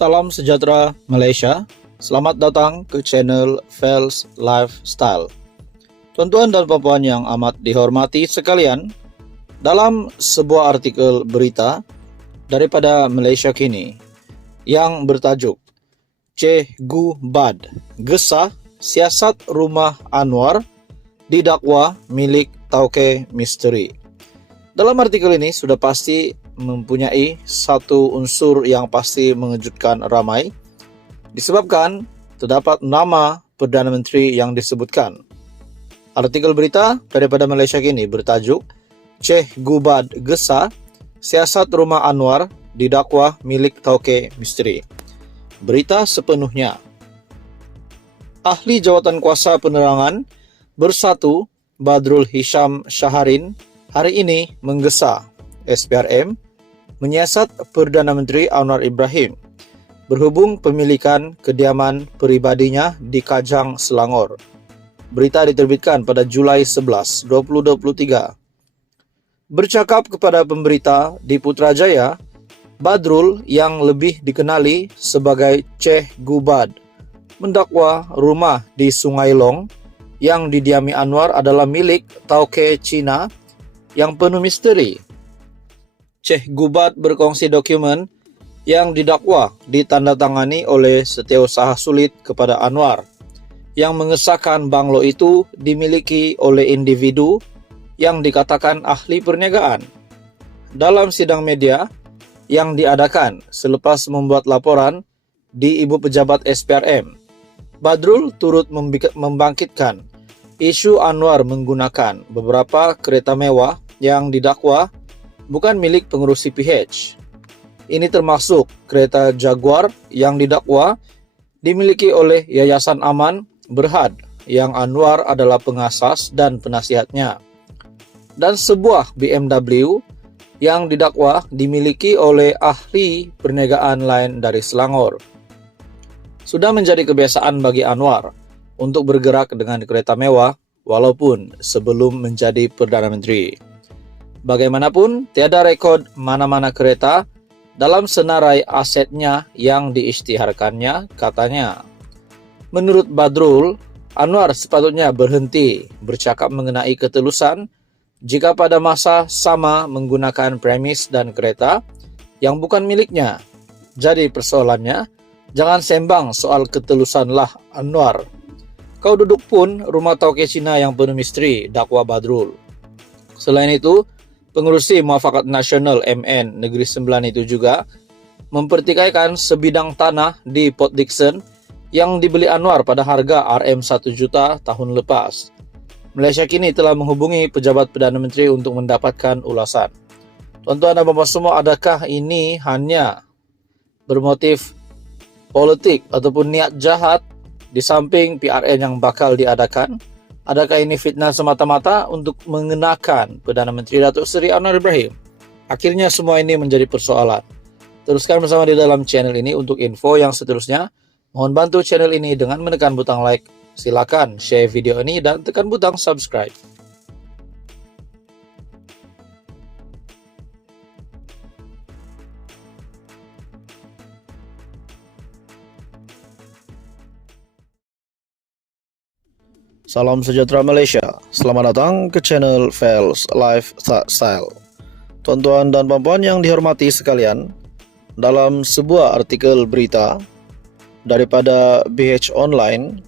Salam sejahtera Malaysia. Selamat datang ke channel Fels Lifestyle. Tuan-tuan dan puan-puan yang amat dihormati sekalian, dalam sebuah artikel berita daripada Malaysia Kini yang bertajuk Cikgu Bad Gesah Siasat Rumah Anwar Didakwa Milik Tauke Misteri. Dalam artikel ini sudah pasti mempunyai satu unsur yang pasti mengejutkan ramai, disebabkan terdapat nama Perdana Menteri yang disebutkan. Artikel berita daripada Malaysia Kini bertajuk Cikgu Bad Gesah Siasat Rumah Anwar Didakwa Milik Tauke Misteri. Berita sepenuhnya. Ahli Jawatan Kuasa Penerangan Bersatu Badrul Hisham Shaharin hari ini menggesa SPRM menyiasat Perdana Menteri Anwar Ibrahim berhubung pemilikan kediaman peribadinya di Kajang, Selangor. Berita diterbitkan pada Julai 11, 2023. Bercakap kepada pemberita di Putrajaya, Badrul yang lebih dikenali sebagai Cikgu Bad mendakwa rumah di Sungai Long yang didiami Anwar adalah milik Tauke Cina yang penuh misteri. Cikgu Bad berkongsi dokumen yang didakwa ditandatangani oleh Setiausaha Sulit kepada Anwar yang mengesahkan banglo itu dimiliki oleh individu yang dikatakan ahli perniagaan. Dalam sidang media yang diadakan selepas membuat laporan di Ibu Pejabat SPRM, Badrul turut membangkitkan isu Anwar menggunakan beberapa kereta mewah yang didakwa bukan milik pengurusi PH. Ini termasuk kereta Jaguar yang didakwa dimiliki oleh Yayasan Aman Berhad yang Anwar adalah pengasas dan penasihatnya, dan sebuah BMW yang didakwa dimiliki oleh ahli perniagaan lain dari Selangor. Sudah menjadi kebiasaan bagi Anwar untuk bergerak dengan kereta mewah walaupun sebelum menjadi Perdana Menteri. Bagaimanapun, tiada rekod mana-mana kereta dalam senarai asetnya yang diisytiharkannya, katanya. Menurut Badrul, Anwar sepatutnya berhenti bercakap mengenai ketelusan jika pada masa sama menggunakan premis dan kereta yang bukan miliknya. Jadi persoalannya, jangan sembang soal ketelusanlah Anwar. Kau duduk pun rumah Tauke Cina yang penuh misteri, dakwa Badrul. Selain itu, Pengerusi Muafakat Nasional MN Negeri Sembilan itu juga mempertikaikan sebidang tanah di Port Dickson yang dibeli Anwar pada harga RM 1 juta tahun lepas. Malaysia Kini telah menghubungi pejabat Perdana Menteri untuk mendapatkan ulasan. Tuan-tuan dan puan-puan semua, adakah ini hanya bermotif politik ataupun niat jahat di samping PRN yang bakal diadakan? Adakah ini fitnah semata-mata untuk mengenakan Perdana Menteri Datuk Seri Anwar Ibrahim? Akhirnya semua ini menjadi persoalan. Teruskan bersama di dalam channel ini untuk info yang seterusnya. Mohon bantu channel ini dengan menekan butang like. Silakan share video ini dan tekan butang subscribe. Salam sejahtera Malaysia. Selamat datang ke channel Fels Lifestyle. Tuan-tuan dan puan-puan yang dihormati sekalian, dalam sebuah artikel berita daripada BH Online,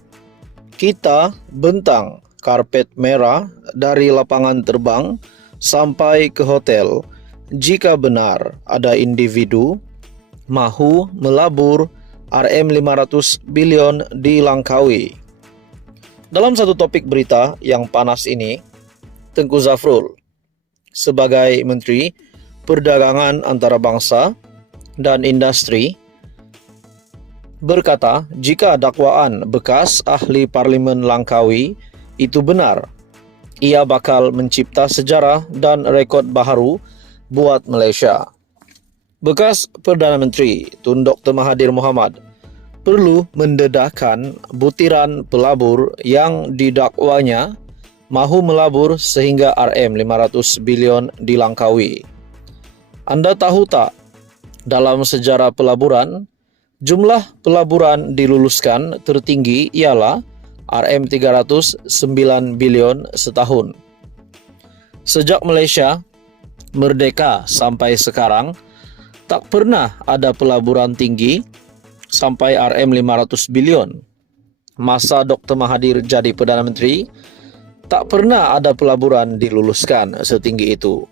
kita bentang karpet merah dari lapangan terbang sampai ke hotel jika benar ada individu mahu melabur RM500 bilion di Langkawi. Dalam satu topik berita yang panas ini, Tengku Zafrul sebagai Menteri Perdagangan Antarabangsa dan Industri berkata jika dakwaan bekas ahli Parlimen Langkawi itu benar, ia bakal mencipta sejarah dan rekod baharu buat Malaysia. Bekas Perdana Menteri Tun Dr. Mahathir Mohamad perlu mendedahkan butiran pelabur yang didakwanya mahu melabur sehingga RM500 bilion di Langkawi. Anda tahu tak, dalam sejarah pelaburan, Jumlah pelaburan diluluskan tertinggi ialah Rm309 bilion setahun. Sejak Malaysia merdeka sampai sekarang, tak pernah ada pelaburan tinggi sampai Rm500 bilion. Masa Dr. Mahathir jadi Perdana Menteri, tak pernah ada pelaburan diluluskan setinggi itu.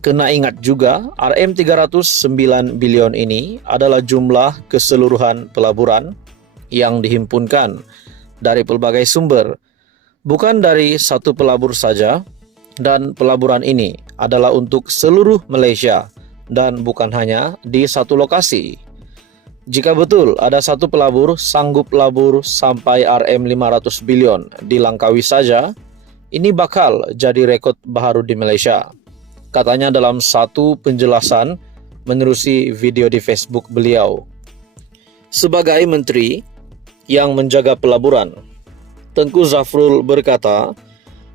Kena ingat juga, Rm309 bilion ini adalah jumlah keseluruhan pelaburan yang dihimpunkan dari pelbagai sumber, bukan dari satu pelabur saja, dan pelaburan ini adalah untuk seluruh Malaysia dan bukan hanya di satu lokasi. Jika betul ada satu pelabur sanggup labur sampai Rm500 bilion di Langkawi saja, ini bakal jadi rekod baru di Malaysia, katanya dalam satu penjelasan menerusi video di Facebook beliau. Sebagai menteri yang menjaga pelaburan, Tengku Zafrul berkata,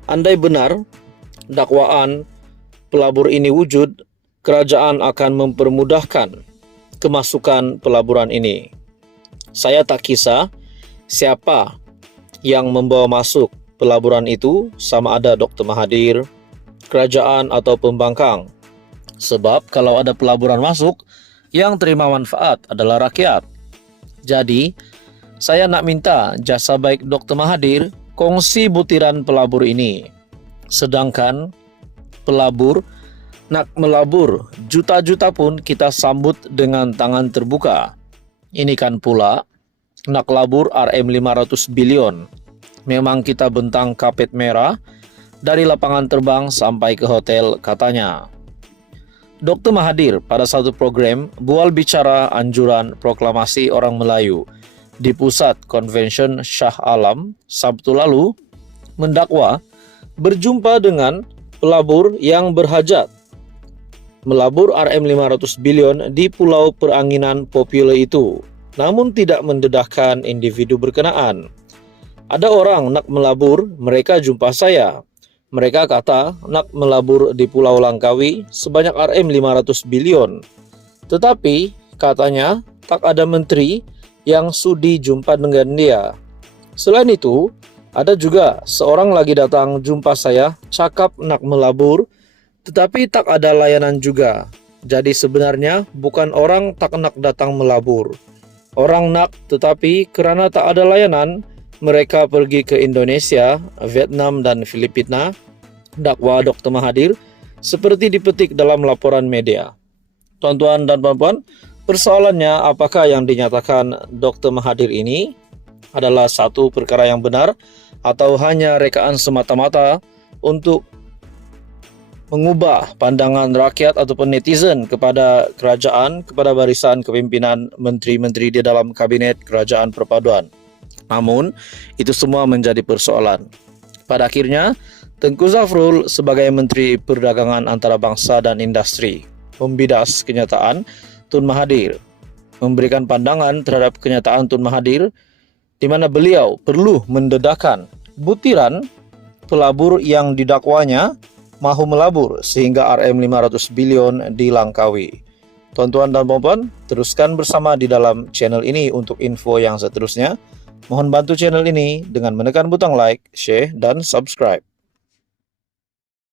andai benar dakwaan pelabur ini wujud, kerajaan akan mempermudahkan kemasukan pelaburan ini. Saya tak kisah siapa yang membawa masuk pelaburan itu, sama ada Dr. Mahathir, kerajaan atau pembangkang. Sebab kalau ada pelaburan masuk, yang terima manfaat adalah rakyat. Jadi, saya nak minta jasa baik Dr. Mahathir kongsi butiran pelabur ini. Sedangkan pelabur nak melabur juta-juta pun kita sambut dengan tangan terbuka. Ini kan pula nak labur Rm500 bilion. Memang kita bentang kapet merah dari lapangan terbang sampai ke hotel, katanya. Dr. Mahathir pada satu program bual bicara anjuran proklamasi orang Melayu di Pusat Konvensyen Shah Alam Sabtu lalu mendakwa berjumpa dengan pelabur yang berhajat melabur Rm500 bilion di Pulau Peranginan Popular itu, namun tidak mendedahkan individu berkenaan. Ada orang nak melabur, mereka jumpa saya. Mereka kata nak melabur di Pulau Langkawi sebanyak Rm500 bilion. Tetapi katanya tak ada menteri yang sudi jumpa dengan dia. Selain itu, ada juga seorang lagi datang jumpa saya, cakap nak melabur, tetapi tak ada layanan juga. Jadi sebenarnya bukan orang tak nak datang melabur. Orang nak, tetapi kerana tak ada layanan, mereka pergi ke Indonesia, Vietnam dan Filipina, dakwa Dr. Mahathir, seperti dipetik dalam laporan media. Tuan-tuan dan puan-puan, persoalannya apakah yang dinyatakan Dr. Mahathir ini adalah satu perkara yang benar atau hanya rekaan semata-mata untuk mengubah pandangan rakyat ataupun netizen kepada kerajaan, kepada barisan kepimpinan menteri-menteri di dalam kabinet kerajaan perpaduan. Namun, itu semua menjadi persoalan. Pada akhirnya, Tengku Zafrul sebagai Menteri Perdagangan Antarabangsa dan Industri membidas kenyataan Tun Mahathir, memberikan pandangan terhadap kenyataan Tun Mahathir di mana beliau perlu mendedahkan butiran pelabur yang didakwanya mahu melabur sehingga Rm500 bilion di Langkawi. Tuan-tuan dan puan-puan, teruskan bersama di dalam channel ini untuk info yang seterusnya. Mohon bantu channel ini dengan menekan butang like, share, dan subscribe.